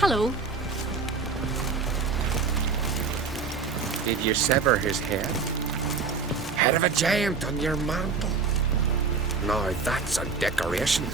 Hello. Did you sever his head? Head of a giant on your mantle. Now that's a decoration.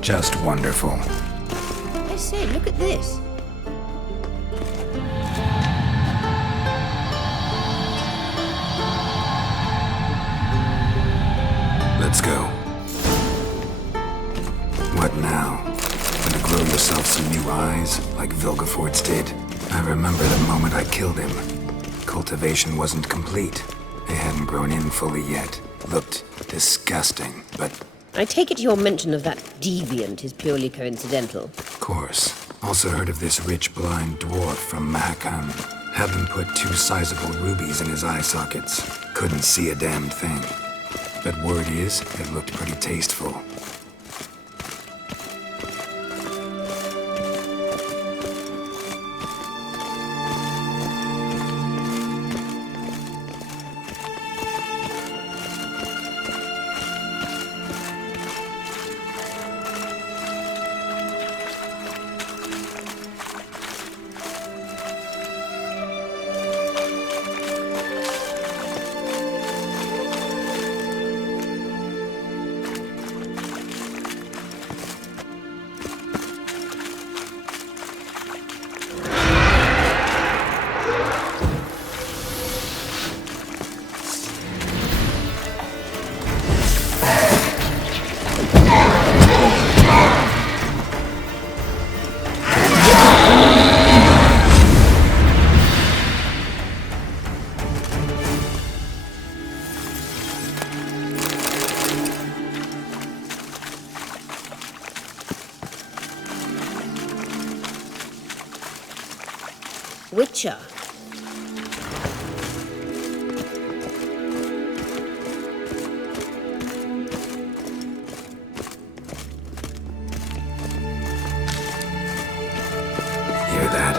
Just wonderful. I say, look at this. Let's go. What now? Gonna grow yourself some new eyes, like Vilgefortz did? I remember the moment I killed him. Cultivation wasn't complete. They hadn't grown in fully yet. Looked disgusting, but... I take it your mention of that deviant is purely coincidental. Of course. Also heard of this rich blind dwarf from Mahakam. Had them put 2 sizable rubies in his eye sockets. Couldn't see a damned thing. But word is, it looked pretty tasteful. Witcher. Hear that?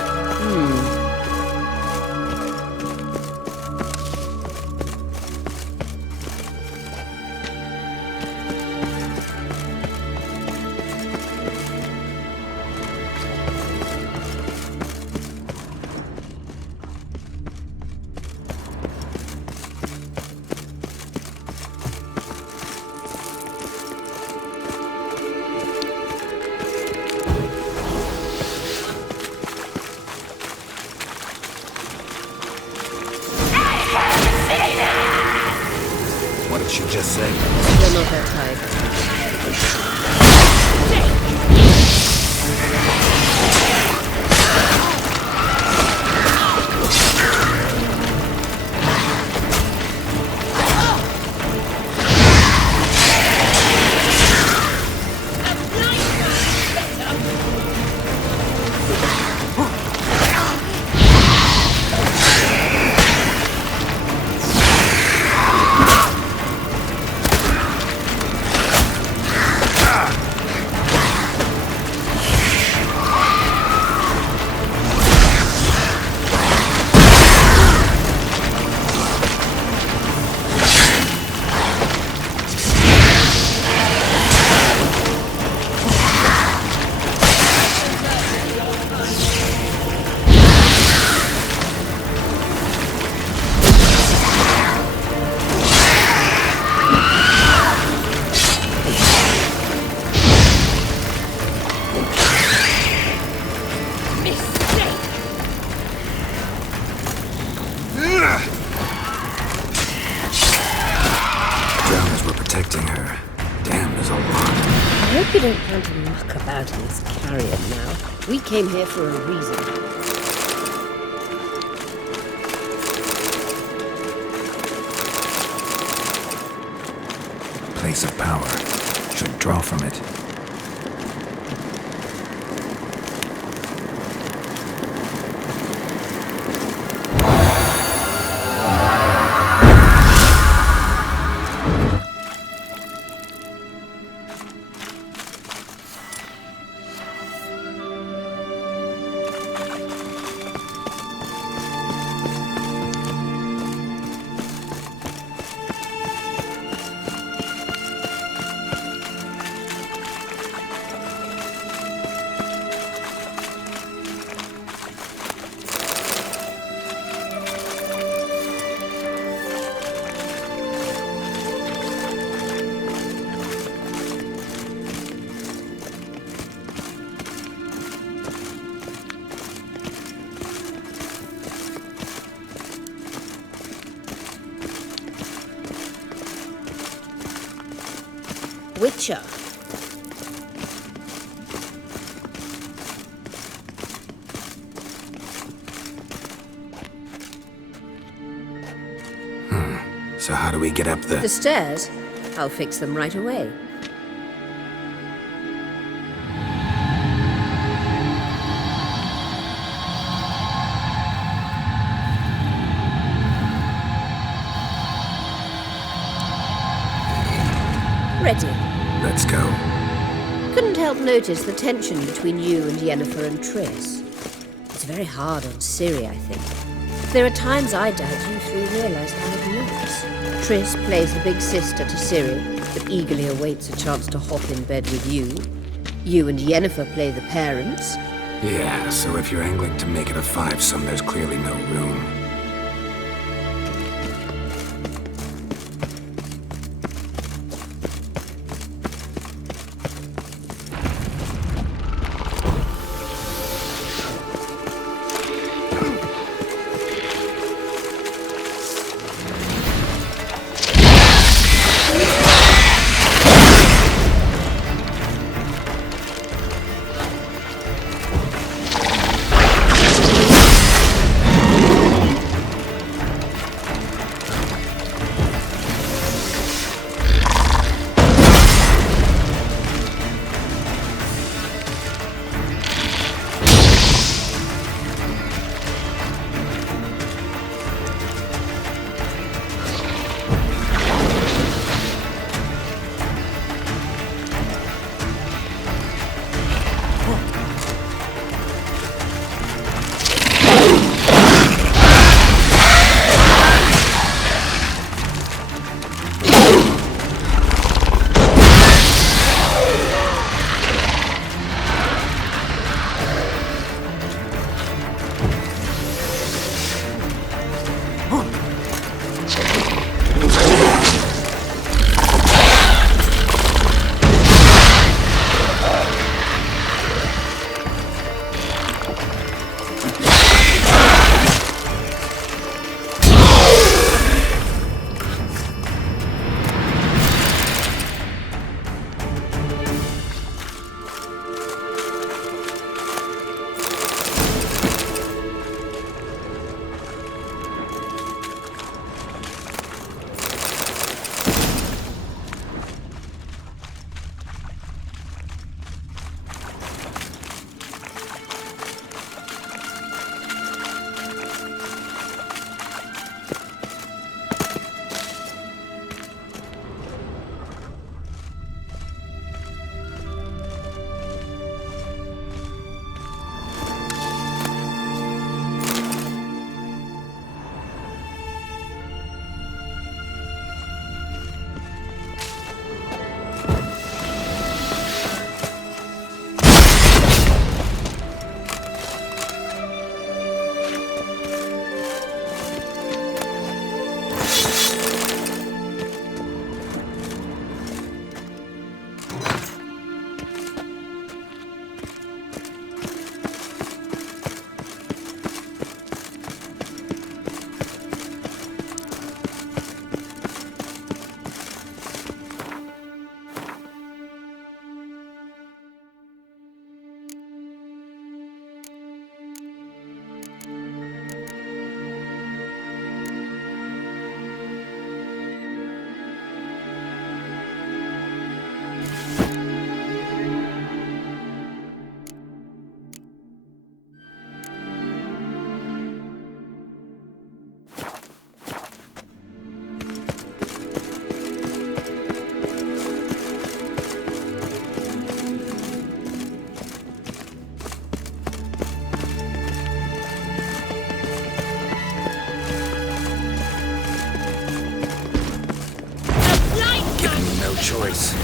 What did she just say? You're not that type. Drowners were protecting her. Damn, there's a lot. I hope you don't plan to muck about in this carrion now. We came here for a reason. Place of power. Should draw from it. Witcher. So how do we get up The stairs? I'll fix them right away. Ready. Let's go. Couldn't help notice the tension between you and Yennefer and Triss. It's very hard on Ciri, I think. There are times I doubt you three realize how it looks. Triss plays the big sister to Ciri, but eagerly awaits a chance to hop in bed with you. You and Yennefer play the parents. Yeah, so if you're angling to make it a five-some, there's clearly no room. choice.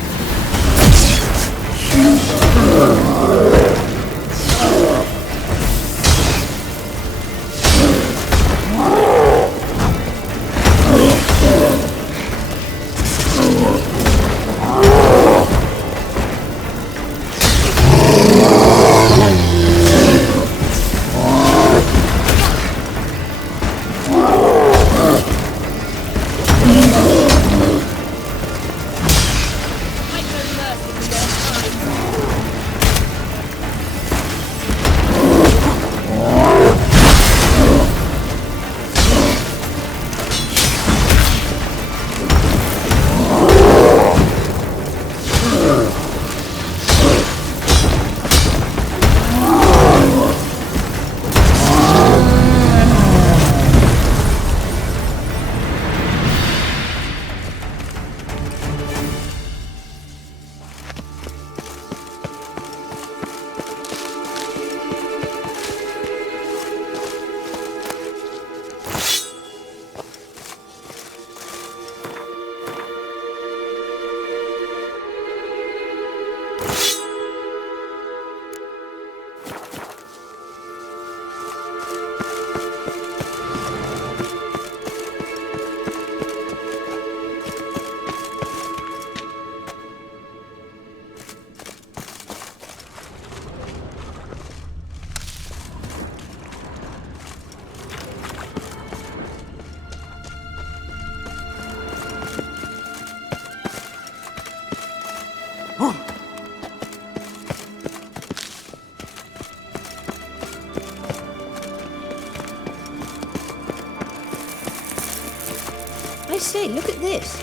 I say, look at this.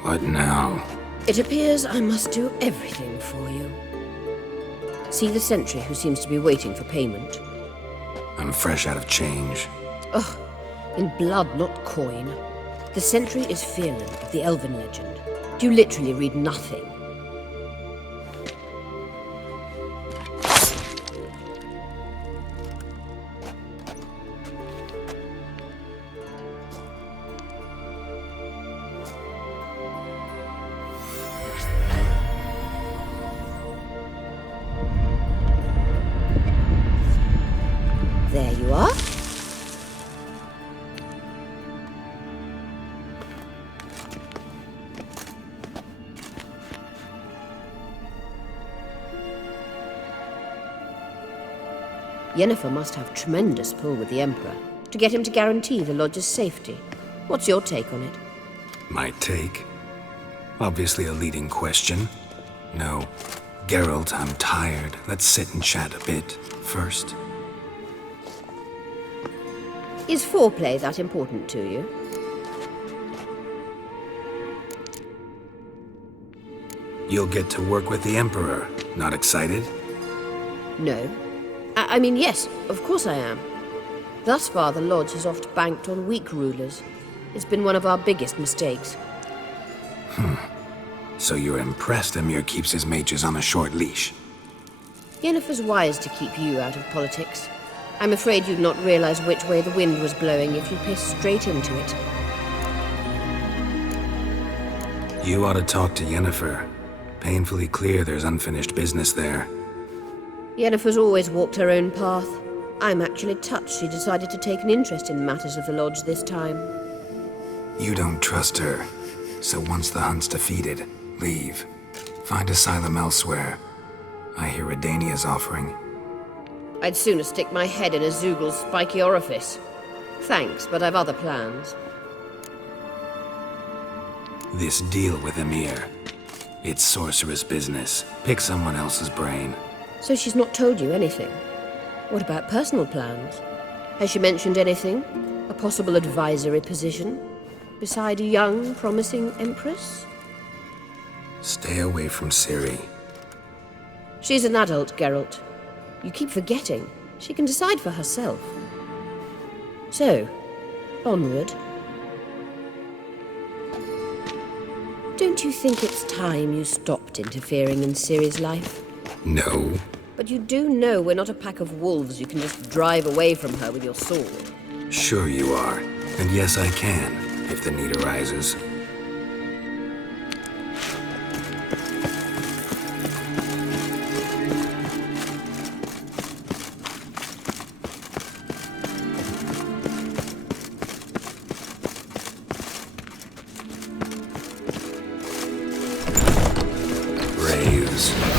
What now? It appears I must do everything for you. See the sentry who seems to be waiting for payment? I'm fresh out of change. Ugh, in blood, not coin. The sentry is Fearlan of the Elven legend. You literally read nothing. There you are. Yennefer must have tremendous pull with the Emperor to get him to guarantee the Lodge's safety. What's your take on it? My take? Obviously a leading question. No. Geralt, I'm tired. Let's sit and chat a bit first. Is foreplay that important to you? You'll get to work with the Emperor. Not excited? No. I mean, yes, of course I am. Thus far, the Lodge has oft banked on weak rulers. It's been one of our biggest mistakes. So you're impressed Emir keeps his mages on a short leash? Yennefer's wise to keep you out of politics. I'm afraid you'd not realize which way the wind was blowing if you pissed straight into it. You ought to talk to Yennefer. Painfully clear there's unfinished business there. Yennefer's always walked her own path. I'm actually touched she decided to take an interest in matters of the Lodge this time. You don't trust her. So once the hunt's defeated, leave. Find asylum elsewhere. I hear Redania's offering. I'd sooner stick my head in a Zoogl's spiky orifice. Thanks, but I've other plans. This deal with Emir. It's sorceress business. Pick someone else's brain. So she's not told you anything? What about personal plans? Has she mentioned anything? A possible advisory position? Beside a young, promising empress? Stay away from Ciri. She's an adult, Geralt. You keep forgetting. She can decide for herself. So, onward. Don't you think it's time you stopped interfering in Ciri's life? No. But you do know we're not a pack of wolves you can just drive away from her with your sword. Sure you are. And yes, I can, if the need arises. lose.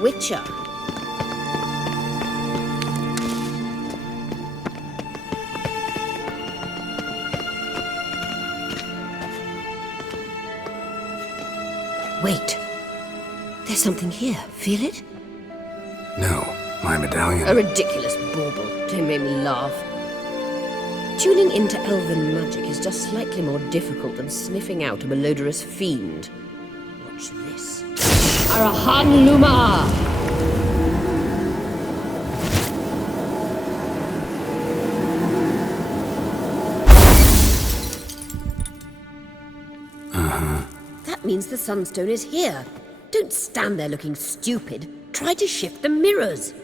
Witcher. Wait. There's something here. Feel it? No, my medallion. A ridiculous bauble. Don't make me laugh. Tuning into elven magic is just slightly more difficult than sniffing out a malodorous fiend. Watch this. Arahan Luma! That means the Sunstone is here. Don't stand there looking stupid. Try to shift the mirrors.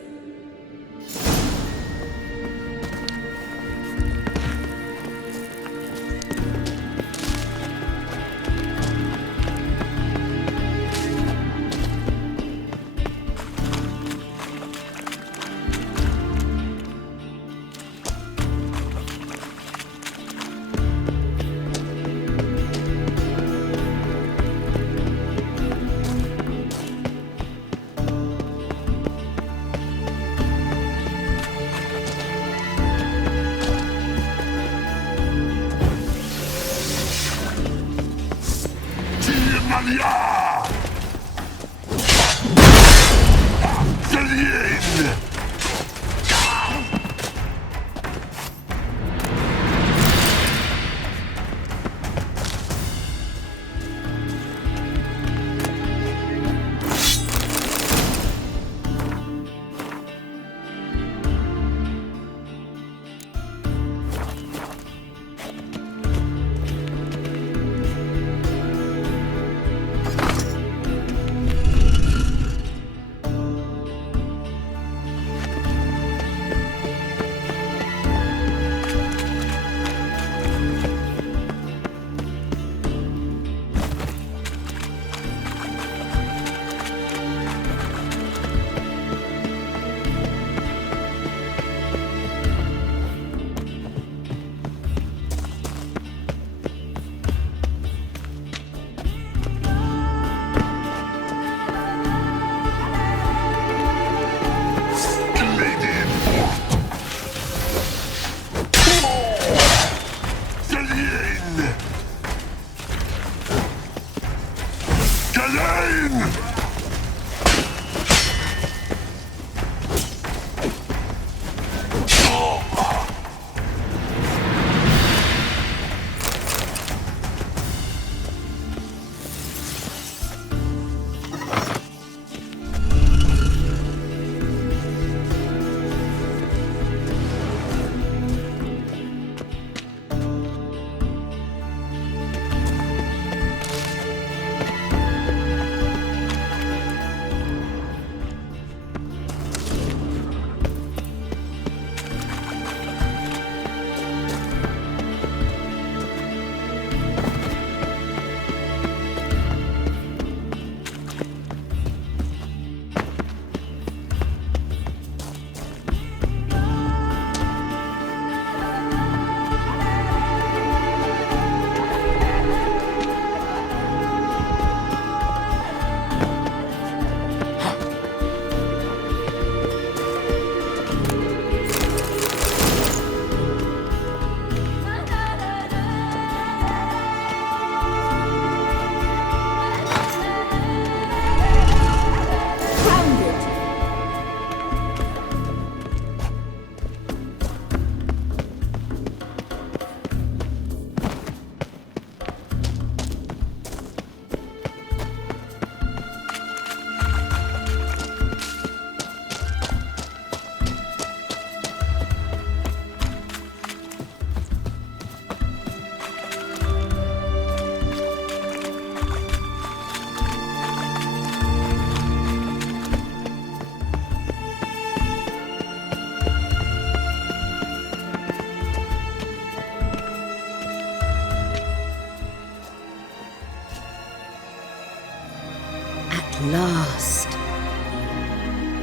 last.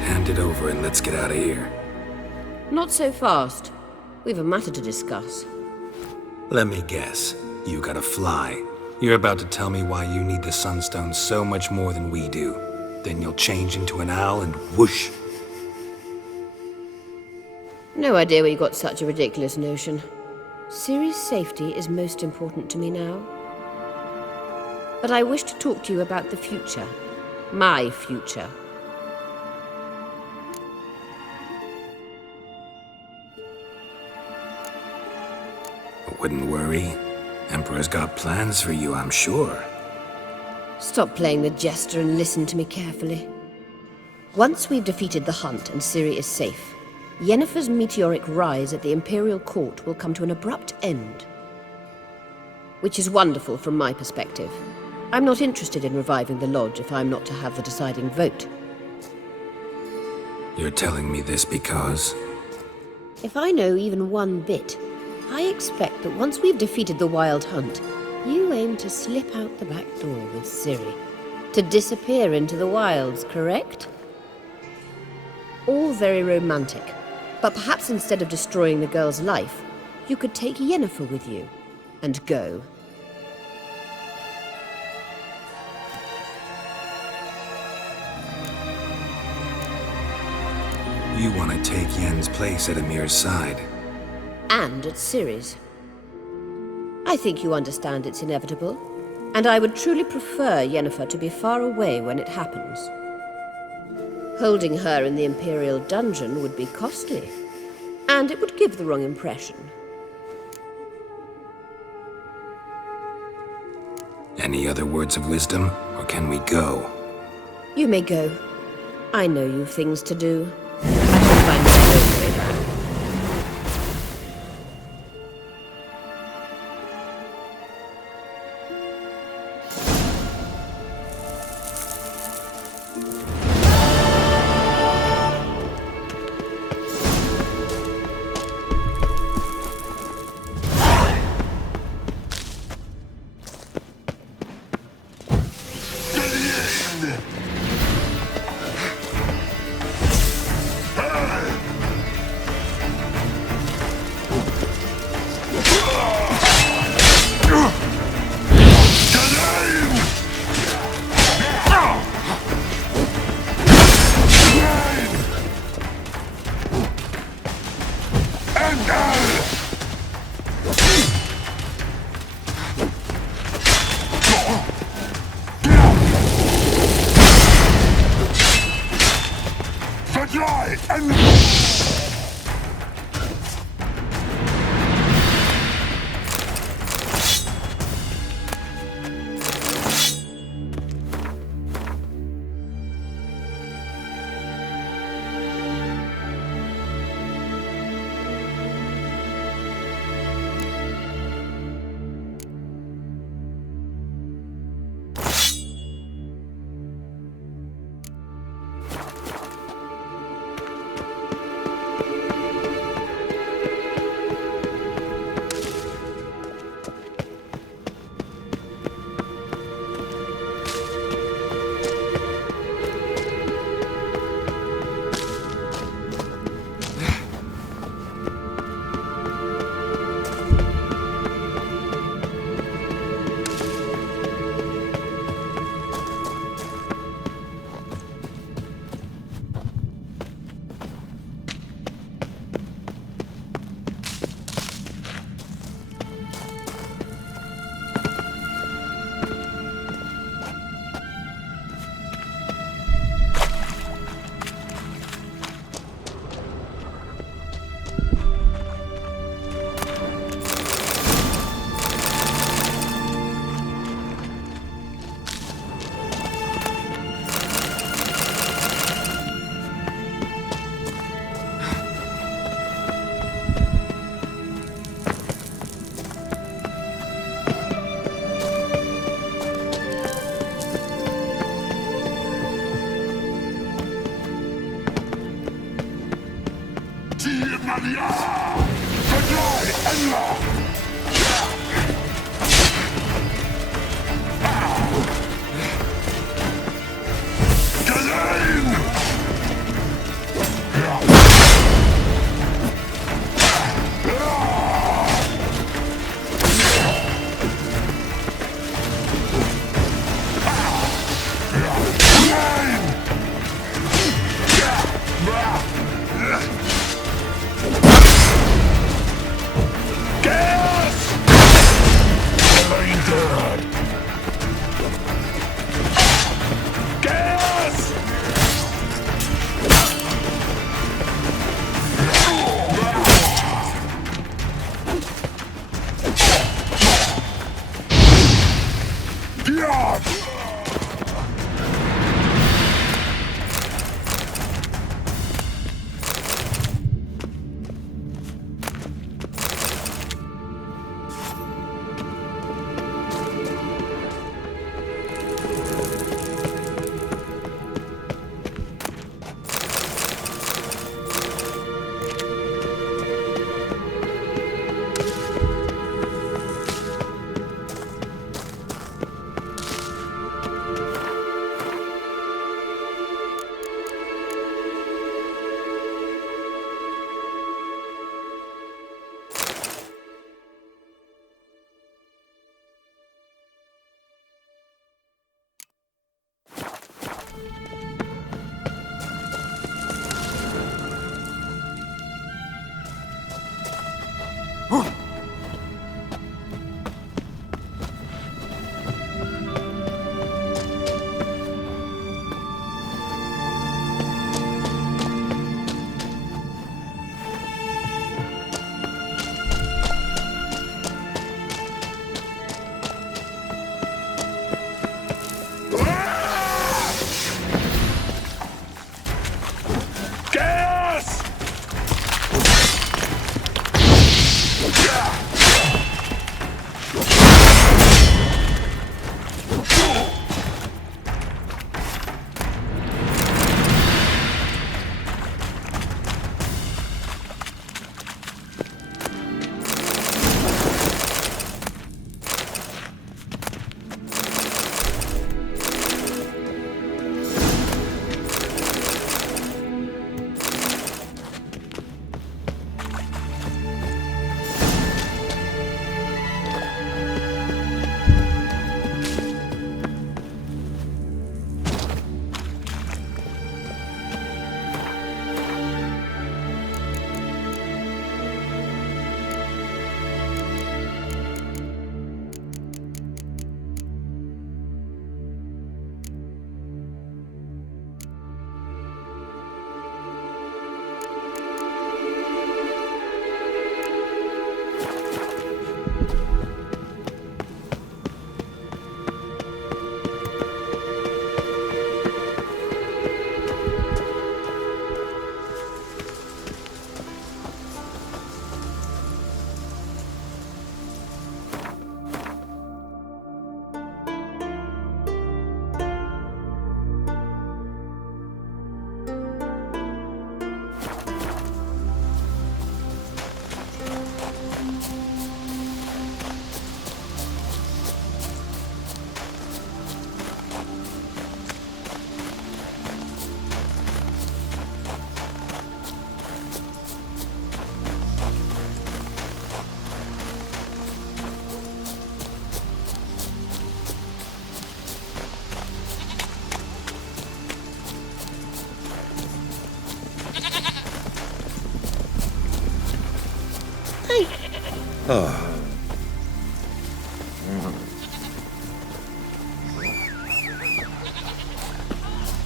Hand it over and let's get out of here. Not so fast. We've a matter to discuss. Let me guess. You gotta fly. You're about to tell me why you need the Sunstone so much more than we do. Then you'll change into an owl and whoosh. No idea where you got such a ridiculous notion. Ciri's safety is most important to me now. But I wish to talk to you about the future. My future. Wouldn't worry. Emperor's got plans for you, I'm sure. Stop playing the jester and listen to me carefully. Once we've defeated the hunt and Ciri is safe, Yennefer's meteoric rise at the Imperial Court will come to an abrupt end. Which is wonderful from my perspective. I'm not interested in reviving the Lodge if I'm not to have the deciding vote. You're telling me this because... If I know even one bit, I expect that once we've defeated the Wild Hunt, you aim to slip out the back door with Ciri. To disappear into the wilds, correct? All very romantic. But perhaps instead of destroying the girl's life, you could take Yennefer with you and go. You want to take Yen's place at Emir's side. And at Ciri's. I think you understand it's inevitable, and I would truly prefer Yennefer to be far away when it happens. Holding her in the Imperial dungeon would be costly, and it would give the wrong impression. Any other words of wisdom, or can we go? You may go. I know you've things to do. I shall find my own way back.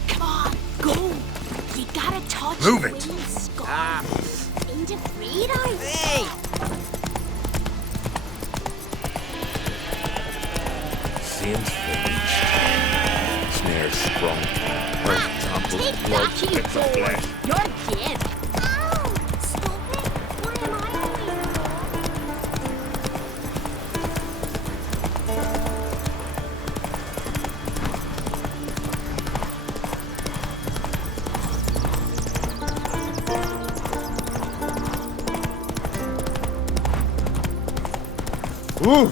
Come on, go! You gotta touch Move the it. winged skull. Ain't afraid of? Hey! Seems finished. Snare sprung. Take that, you boy! You're dead! Ow! Stop it! What am I doing? Ooh!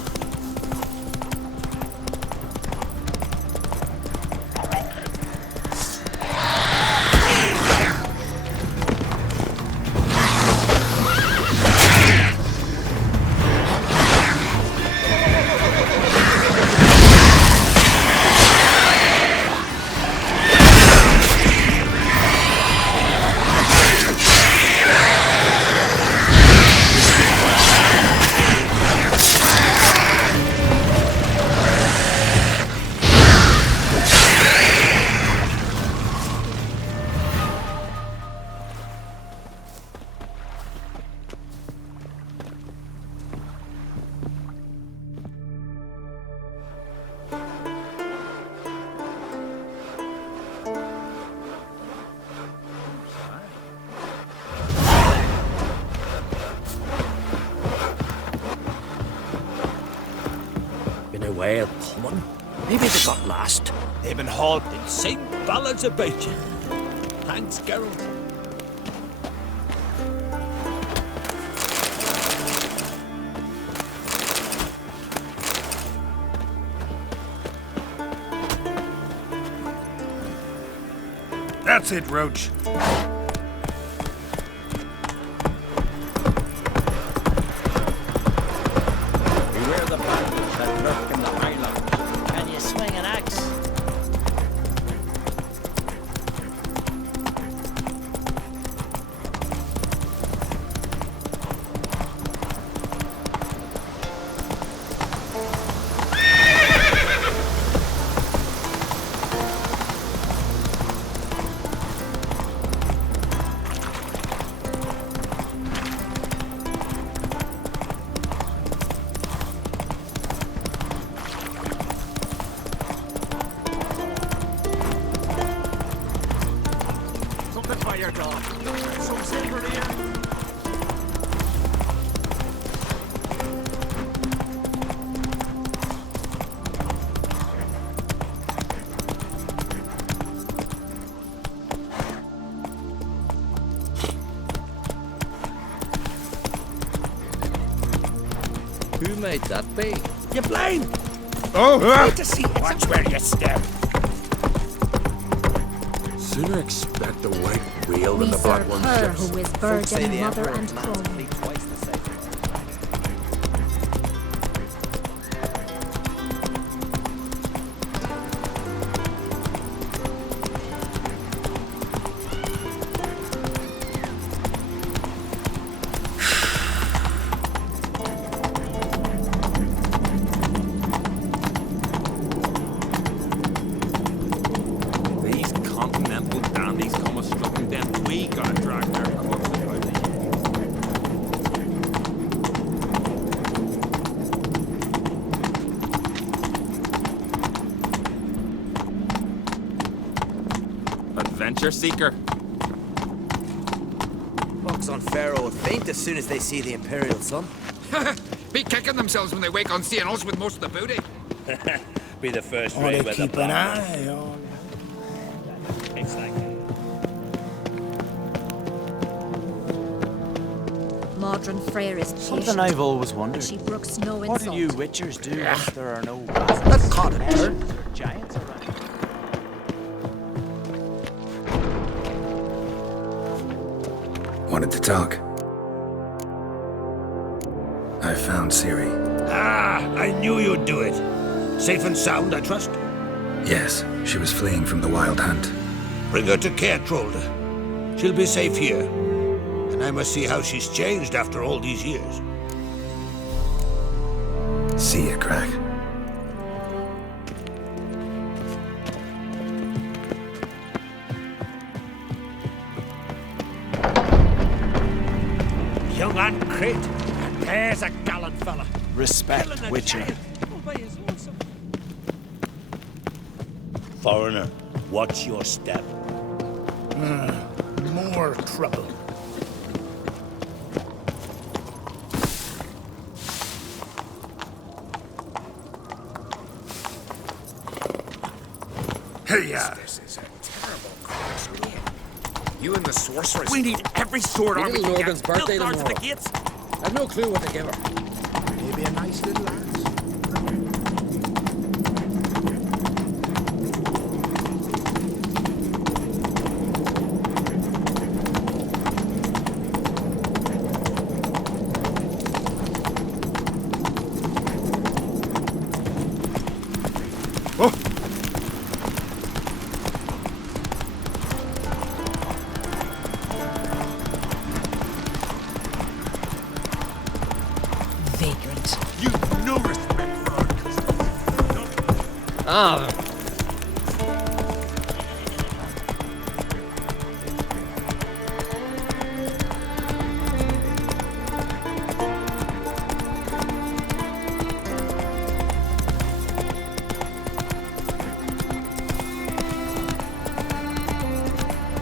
Been a whale coming. Maybe they got lost. They've been hauled in St. Ballads about you. Thanks, Geralt. That's it, Roach. Beware the bandits that lurk in the Highlands. Can you swing an axe? Something by your dog. Some silver here. Who made that be? You blind! Oh! Need to see. Watch where you step. Sooner expect the white whale We than the serve black one her ships. who is virgin, mother, and crone. Twice the same. These continental dandies come a struggling them. We gotta drag their corpses out of here. Adventure seeker. Folks on Pharaoh will faint as soon as they see the Imperial sun. Be kicking themselves when they wake on seeing us with most of the booty. Be the first Oh, raid they with the keep an black eye on. one. Exactly. Modern Freyr is patient. Something I've always wondered. She brooks no What insult. do you witchers do if there are no Let's call it a turn. giants around? Wanted to talk. I found Ciri. Ah, I knew you'd do it. Safe and sound, I trust. Yes, she was fleeing from the Wild Hunt. Bring her to Cairtrolde. She'll be safe here. And I must see how she's changed after all these years. See ya, Crack. Young and Crate, and there's a gallant fella. Respect, Killing a Witcher. giant all by his lonesome. Foreigner, watch your step. More trouble. Hey-ya! This is a terrible crash, Ian. You and the sorceress. We need every sword arm we Little can Morgan's get. birthday Built guards at the tomorrow. gates. I've no clue what to give her. Maybe a nice little ass. Vagrant. You've no respect for our custom. Ah,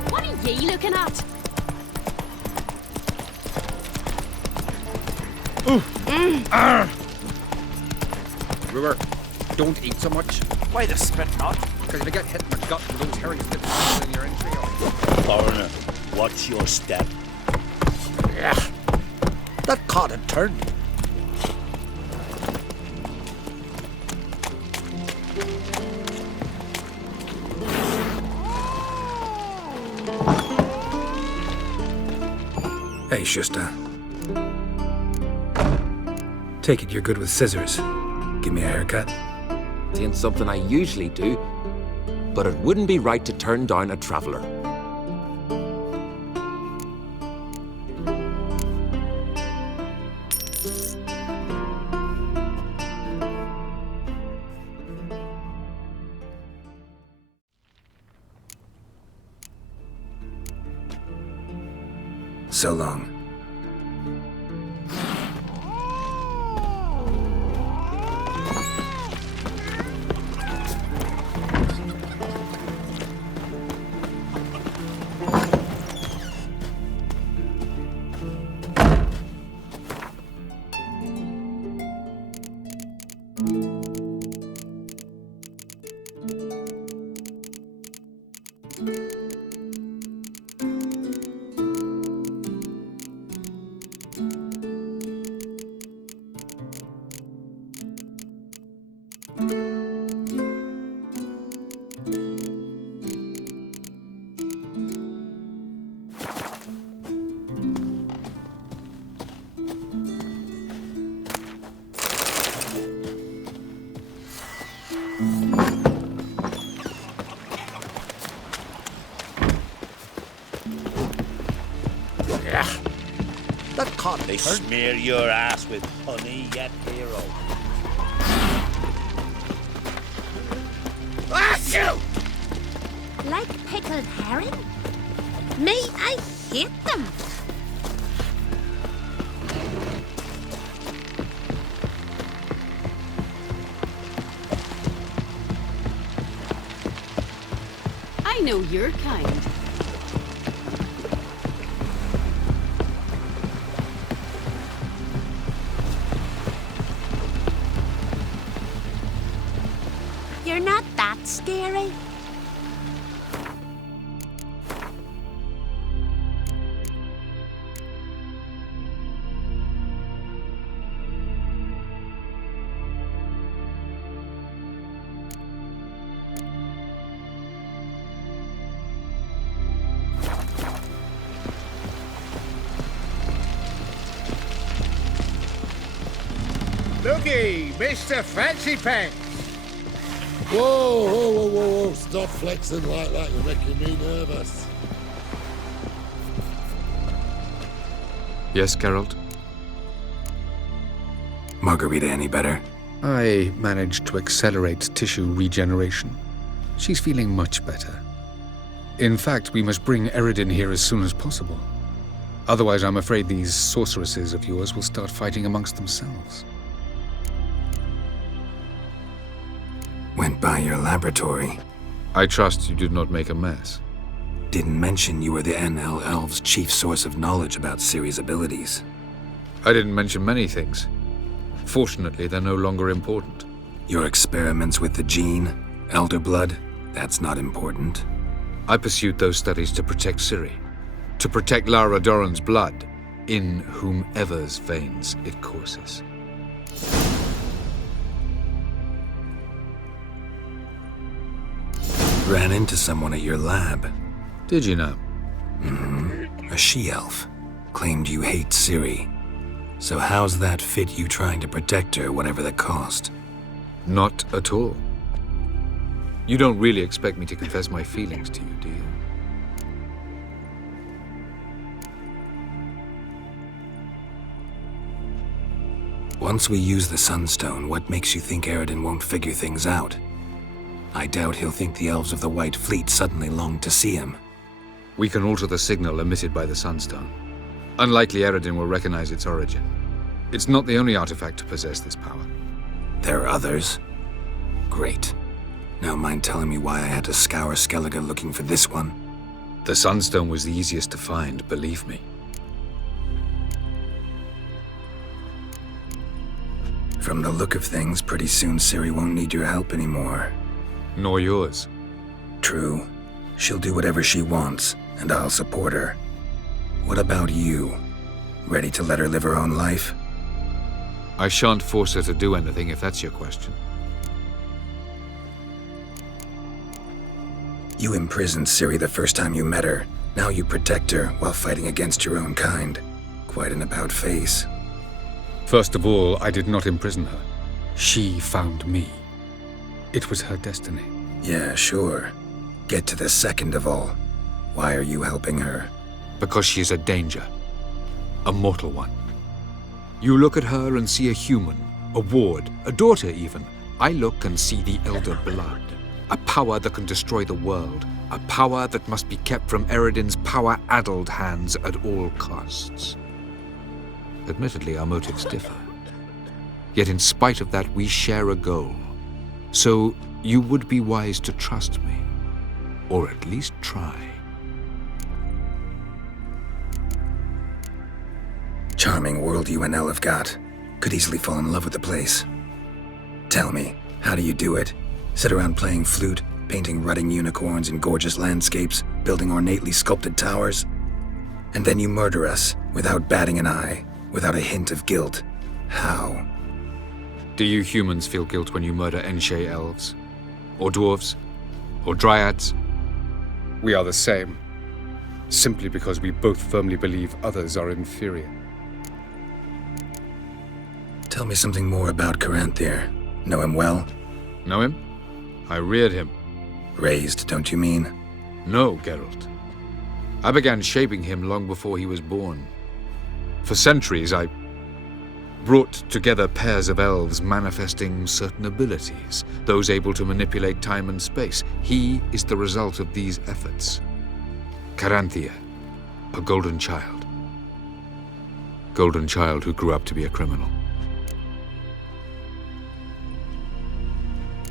What are ye looking at? Brewer, don't eat so much. Why the spit not? Because if you get hit in the gut and those herrings get stuck in your entrail. Foreigner, watch your step. Yeah. That cod had turned. Hey, Shusta. Take it you're good with scissors. Give me a haircut. It ain't something I usually do, but it wouldn't be right to turn down a traveler. So long. Yeah. That cod They turned. smear your ass with honey yet, hero. Ah, you! Like pickled herring? Me, I hate them. I know your kind. You're not that scary. Looky, Mr. Fancy Pants. Whoa, whoa, whoa, whoa, whoa. Stop flexing like that. You're making me nervous. Yes, Geralt? Margarita any better? I managed to accelerate tissue regeneration. She's feeling much better. In fact, we must bring Eredin here as soon as possible. Otherwise, I'm afraid these sorceresses of yours will start fighting amongst themselves. Went by your laboratory. I trust you did not make a mess. Didn't mention you were the NL Elves' chief source of knowledge about Ciri's abilities. I didn't mention many things. Fortunately, they're no longer important. Your experiments with the gene, Elder Blood, that's not important. I pursued those studies to protect Ciri. To protect Lara Doran's blood, in whomever's veins it courses. Ran into someone at your lab. Did you know? A she-elf. Claimed you hate Ciri. So how's that fit you trying to protect her, whatever the cost? Not at all. You don't really expect me to confess my feelings to you, do you? Once we use the Sunstone, what makes you think Eredin won't figure things out? I doubt he'll think the Elves of the White Fleet suddenly longed to see him. We can alter the signal emitted by the Sunstone. Unlikely Eredin will recognize its origin. It's not the only artifact to possess this power. There are others? Great. Now mind telling me why I had to scour Skellige looking for this one? The Sunstone was the easiest to find, believe me. From the look of things, pretty soon Ciri won't need your help anymore. Nor yours. True. She'll do whatever she wants, and I'll support her. What about you? Ready to let her live her own life? I shan't force her to do anything if that's your question. You imprisoned Ciri the first time you met her. Now you protect her while fighting against your own kind. Quite an about-face. First of all, I did not imprison her. She found me. It was her destiny. Yeah, sure. Get to the second of all. Why are you helping her? Because she is a danger. A mortal one. You look at her and see a human, a ward, a daughter even. I look and see the Elder Blood. A power that can destroy the world. A power that must be kept from Eredin's power-addled hands at all costs. Admittedly, our motives differ. Yet in spite of that, we share a goal. So you would be wise to trust me. Or at least try. Charming world you and Elle have got. Could easily fall in love with the place. Tell me, how do you do it? Sit around playing flute, painting rutting unicorns in gorgeous landscapes, building ornately sculpted towers? And then you murder us, without batting an eye, without a hint of guilt. How? Do you humans feel guilt when you murder Enshe elves? Or dwarves? Or dryads? We are the same. Simply because we both firmly believe others are inferior. Tell me something more about Caranthir. Know him well? Know him? I reared him. Raised, don't you mean? No, Geralt. I began shaping him long before he was born. For centuries, I brought together pairs of elves manifesting certain abilities, those able to manipulate time and space. He is the result of these efforts. Caranthir, a golden child. Golden child who grew up to be a criminal.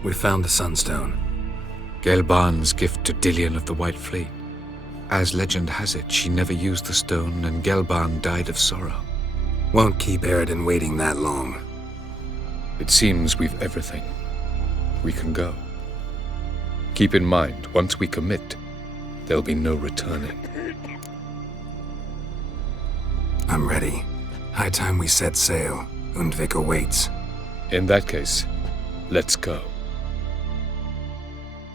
We found the Sunstone. Gelban's gift to Dillion of the White Fleet. As legend has it, she never used the stone, and Gelban died of sorrow. Won't keep Eredin waiting that long. It seems we've everything. We can go. Keep in mind, once we commit, there'll be no returning. I'm ready. High time we set sail. Undvik awaits. In that case, let's go.